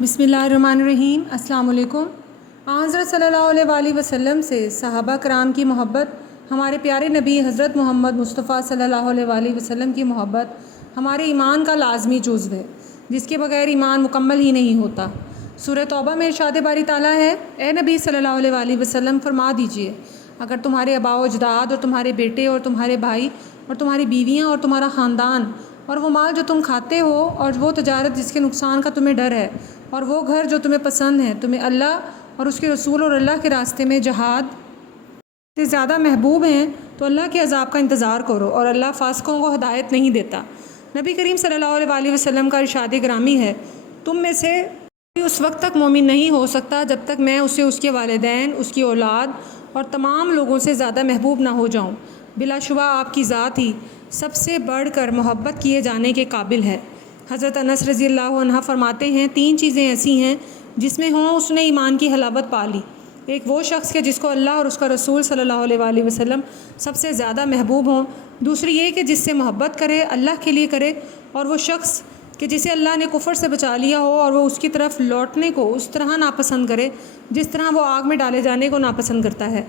بسم اللہ الرحمن الرحیم۔ السلام علیکم۔ حضرت صلی اللہ علیہ وآلہ وسلم سے صحابہ کرام کی محبت، ہمارے پیارے نبی حضرت محمد مصطفیٰ صلی اللہ علیہ وآلہ وسلم کی محبت ہمارے ایمان کا لازمی جزو ہے، جس کے بغیر ایمان مکمل ہی نہیں ہوتا۔ سورہ توبہ میں ارشاد باری تعالیٰ ہے، اے نبی صلی اللہ علیہ وآلہ وسلم فرما دیجئے، اگر تمہارے آباء و اجداد اور تمہارے بیٹے اور تمہارے بھائی اور تمہاری بیویاں اور تمہارا خاندان اور وہ مال جو تم کھاتے ہو اور وہ تجارت جس کے نقصان کا تمہیں ڈر ہے اور وہ گھر جو تمہیں پسند ہے، تمہیں اللہ اور اس کے رسول اور اللہ کے راستے میں جہاد سے زیادہ محبوب ہیں، تو اللہ کے عذاب کا انتظار کرو، اور اللہ فاسقوں کو ہدایت نہیں دیتا۔ نبی کریم صلی اللہ علیہ وآلہ وسلم کا ارشاد گرامی ہے، تم میں سے کوئی اس وقت تک مومن نہیں ہو سکتا جب تک میں اسے اس کے والدین، اس کی اولاد اور تمام لوگوں سے زیادہ محبوب نہ ہو جاؤں۔ بلا شبہ آپ کی ذات ہی سب سے بڑھ کر محبت کیے جانے کے قابل ہے۔ حضرت انس رضی اللہ عنہ فرماتے ہیں، 3 چیزیں ایسی ہیں جس میں ہوں اس نے ایمان کی حلاوت پا لی۔ ایک وہ شخص کہ جس کو اللہ اور اس کا رسول صلی اللہ علیہ وآلہ وسلم سب سے زیادہ محبوب ہوں۔ دوسری یہ کہ جس سے محبت کرے اللہ کے لیے کرے، اور وہ شخص کہ جسے اللہ نے کفر سے بچا لیا ہو اور وہ اس کی طرف لوٹنے کو اس طرح ناپسند کرے جس طرح وہ آگ میں ڈالے جانے کو ناپسند کرتا ہے۔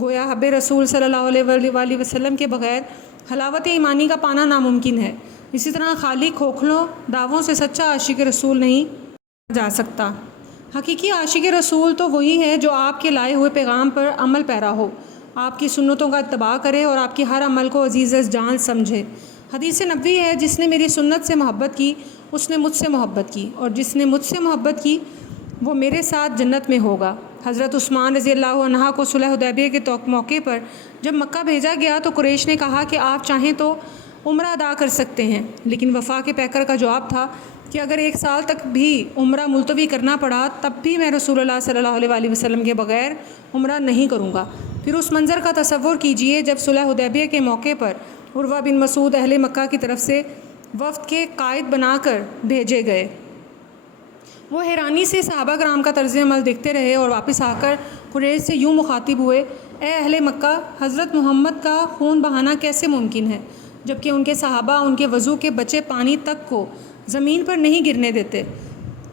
گویا حب رسول صلی اللہ علیہ وآلہ وسلم کے بغیر حلاوت ایمانی کا پانا ناممکن ہے۔ اسی طرح خالی کھوکھلوں دعووں سے سچا عاشق رسول نہیں جا سکتا۔ حقیقی عاشق رسول تو وہی ہے جو آپ کے لائے ہوئے پیغام پر عمل پیرا ہو، آپ کی سنتوں کا اتباع کرے اور آپ کے ہر عمل کو عزیز جان سمجھے۔ حدیث نبوی ہے، جس نے میری سنت سے محبت کی اس نے مجھ سے محبت کی، اور جس نے مجھ سے محبت کی وہ میرے ساتھ جنت میں ہوگا۔ حضرت عثمان رضی اللہ عنہ کو صلح حدیبیہ کے موقع پر جب مکہ بھیجا گیا تو قریش نے کہا کہ آپ چاہیں تو عمرہ ادا کر سکتے ہیں، لیکن وفا کے پیکر کا جواب تھا کہ اگر 1 سال تک بھی عمرہ ملتوی کرنا پڑا تب بھی میں رسول اللہ صلی اللہ علیہ وآلہ وسلم کے بغیر عمرہ نہیں کروں گا۔ پھر اس منظر کا تصور کیجئے جب صلح حدیبیہ کے موقع پر عروہ بن مسعود اہل مکہ کی طرف سے وفد کے قائد بنا کر بھیجے گئے۔ وہ حیرانی سے صحابہ کرام کا طرز عمل دیکھتے رہے اور واپس آ کر قریش سے یوں مخاطب ہوئے، اے اہل مکہ، حضرت محمد کا خون بہانا کیسے ممکن ہے جبکہ ان کے صحابہ ان کے وضو کے بچے پانی تک کو زمین پر نہیں گرنے دیتے؟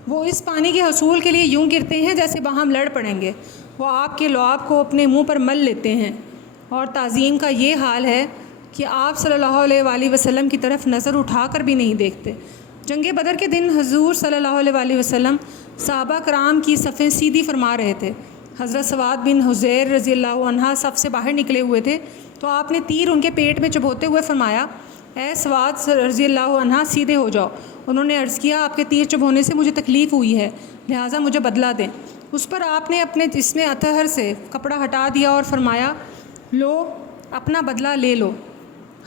وہ اس پانی کے حصول کے لیے یوں گرتے ہیں جیسے باہم لڑ پڑیں گے۔ وہ آپ کے لعاب کو اپنے منہ پر مل لیتے ہیں، اور تعظیم کا یہ حال ہے کہ آپ صلی اللہ علیہ وآلہ وسلم کی طرف نظر اٹھا کر بھی نہیں دیکھتے۔ جنگ بدر کے دن حضور صلی اللہ علیہ وآلہ وسلم صحابہ کرام کی صفیں سیدھی فرما رہے تھے۔ حضرت سواد بن حضیر رضی اللہ عنہ صف سے باہر نکلے ہوئے تھے تو آپ نے تیر ان کے پیٹ میں چبھوتے ہوئے فرمایا، اے سواد رضی اللہ عنہ، سیدھے ہو جاؤ۔ انہوں نے عرض کیا، آپ کے تیر چبھونے سے مجھے تکلیف ہوئی ہے، لہٰذا مجھے بدلہ دیں۔ اس پر آپ نے اپنے جسم اطہر سے کپڑا ہٹا دیا اور فرمایا، لو اپنا بدلہ لے لو۔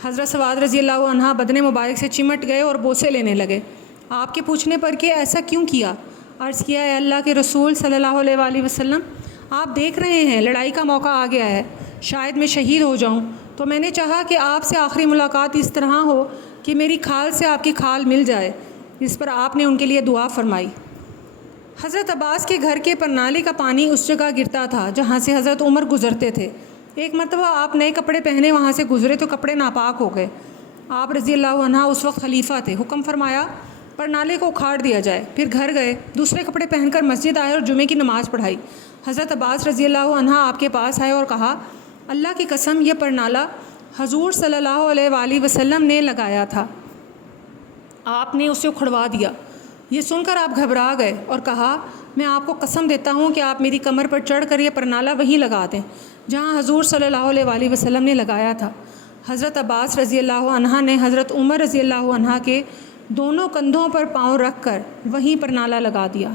حضرت سواد رضی اللہ عنہ بدن مبارک سے چمٹ گئے اور بوسے لینے لگے۔ آپ کے پوچھنے پر کہ ایسا کیوں کیا؟ عرض کیا، اے اللہ کے رسول صلی اللہ علیہ وآلہ وسلم، آپ دیکھ رہے ہیں لڑائی کا موقع آ گیا ہے، شاید میں شہید ہو جاؤں، تو میں نے چاہا کہ آپ سے آخری ملاقات اس طرح ہو کہ میری کھال سے آپ کی کھال مل جائے۔ اس پر آپ نے ان کے لیے دعا فرمائی۔ حضرت عباس کے گھر کے پرنالے کا پانی اس جگہ گرتا تھا جہاں سے حضرت عمر گزرتے تھے۔ ایک مرتبہ آپ نئے کپڑے پہنے وہاں سے گزرے تو کپڑے ناپاک ہو گئے۔ آپ رضی اللہ عنہ اس وقت خلیفہ تھے، حکم فرمایا پرنالے کو اکھاڑ دیا جائے۔ پھر گھر گئے، دوسرے کپڑے پہن کر مسجد آئے اور جمعے کی نماز پڑھائی۔ حضرت عباس رضی اللہ عنہ آپ کے پاس آئے اور کہا، اللہ کی قسم، یہ پرنالہ حضور صلی اللہ علیہ وآلہ وسلم نے لگایا تھا، آپ نے اسے اکھڑوا دیا۔ یہ سن کر آپ گھبرا گئے اور کہا، میں آپ کو قسم دیتا ہوں کہ آپ میری کمر پر چڑھ کر یہ پرنالہ وہیں لگا دیں جہاں حضور صلی اللہ علیہ وآلہ وسلم نے لگایا تھا۔ حضرت عباس رضی اللہ عنہ نے حضرت عمر رضی اللہ عنہ کے دونوں کندھوں پر پاؤں رکھ کر وہیں پرنالہ لگا دیا۔